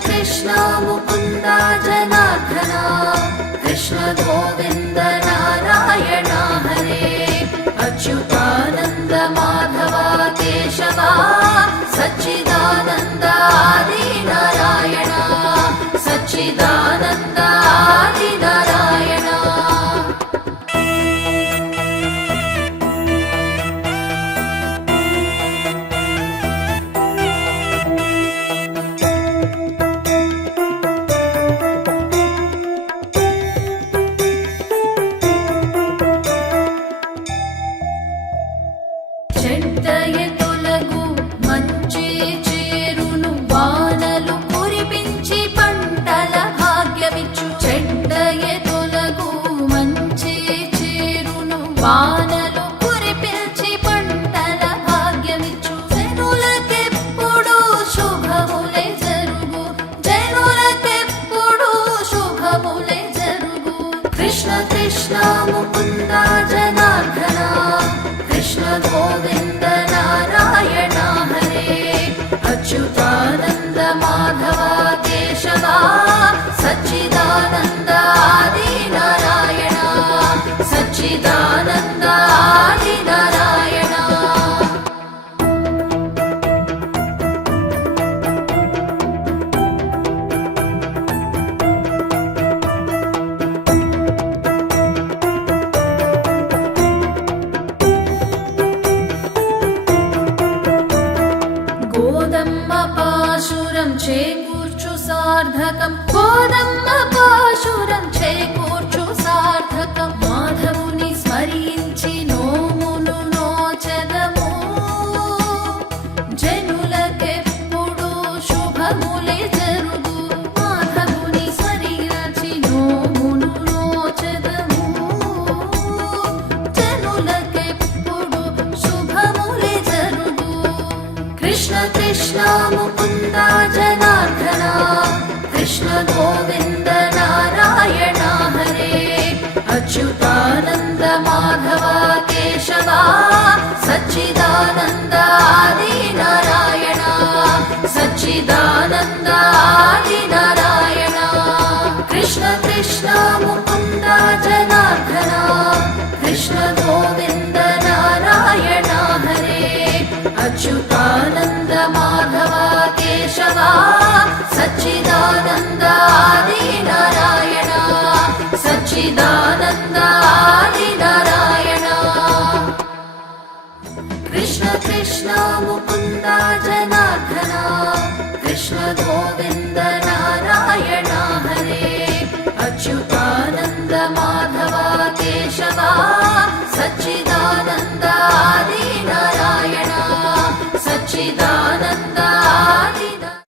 कृष्ण मुकुन्द जनार्दन कृष्ण गोविन्द नारायण हरे अच्युतानन्द माधव केशव सच्चिदानन्द आदि नारायण सच्चिदानन्द आदि नारायण చెడ్డయ తొలగు మంచి చేరును వానలు కురిపించి పంటల భాగ్యమిచ్చు చెడ్డయ తొలగు మంచి చేరును వానలు కురిపించి పంటల భాగ్యమిచ్చు జనులకెప్పుడు శుభములే జరుగు జనులకెప్పుడు శుభములే జరుగు కృష్ణ కృష్ణ ముకుంద జనార్దన कृष्ण गोविन्द नारायण हरे अच्युतानन्द माधव केशव सच्चिदानन्द आदि नारायण सच्चिदानन्द आदि नारायण గోదమ్మ పాశురం చేకూర్చు సార్థకం గోదమ్మ పాశురం చేకూర్చు సార్థకం మాధవుని స్మరించి నోమును నోచెదము జనులకెప్పుడు శుభములే జరుగు మాధవుని స్మరించి నోమును నోచెదము జనులకెప్పుడు శుభములే జరుగు कृष्ण कृष्ण मुकुन्द जनार्दन कृष्ण गोविन्द नारायण हरे अच्युतानन्द माधव केशव सच्चिदानन्द आदि नारायण सच्चिदानन्द आदि नारायण कृष्ण कृष्ण मुकुन्द जनार्दन कृष्ण गोविन्द नारायण हरे अच्युतानन्द माधव केशव सच्चिदानन्द आदि नारायण सच्चिदानन्द आदि नारायण कृष्ण कृष्ण मुकुन्द जनार्दन कृष्ण गोविन्द नारायण हरे अच्युतानन्द माधव केशव सच्चिदानन्द आदि नारायण सच्चिदानन्द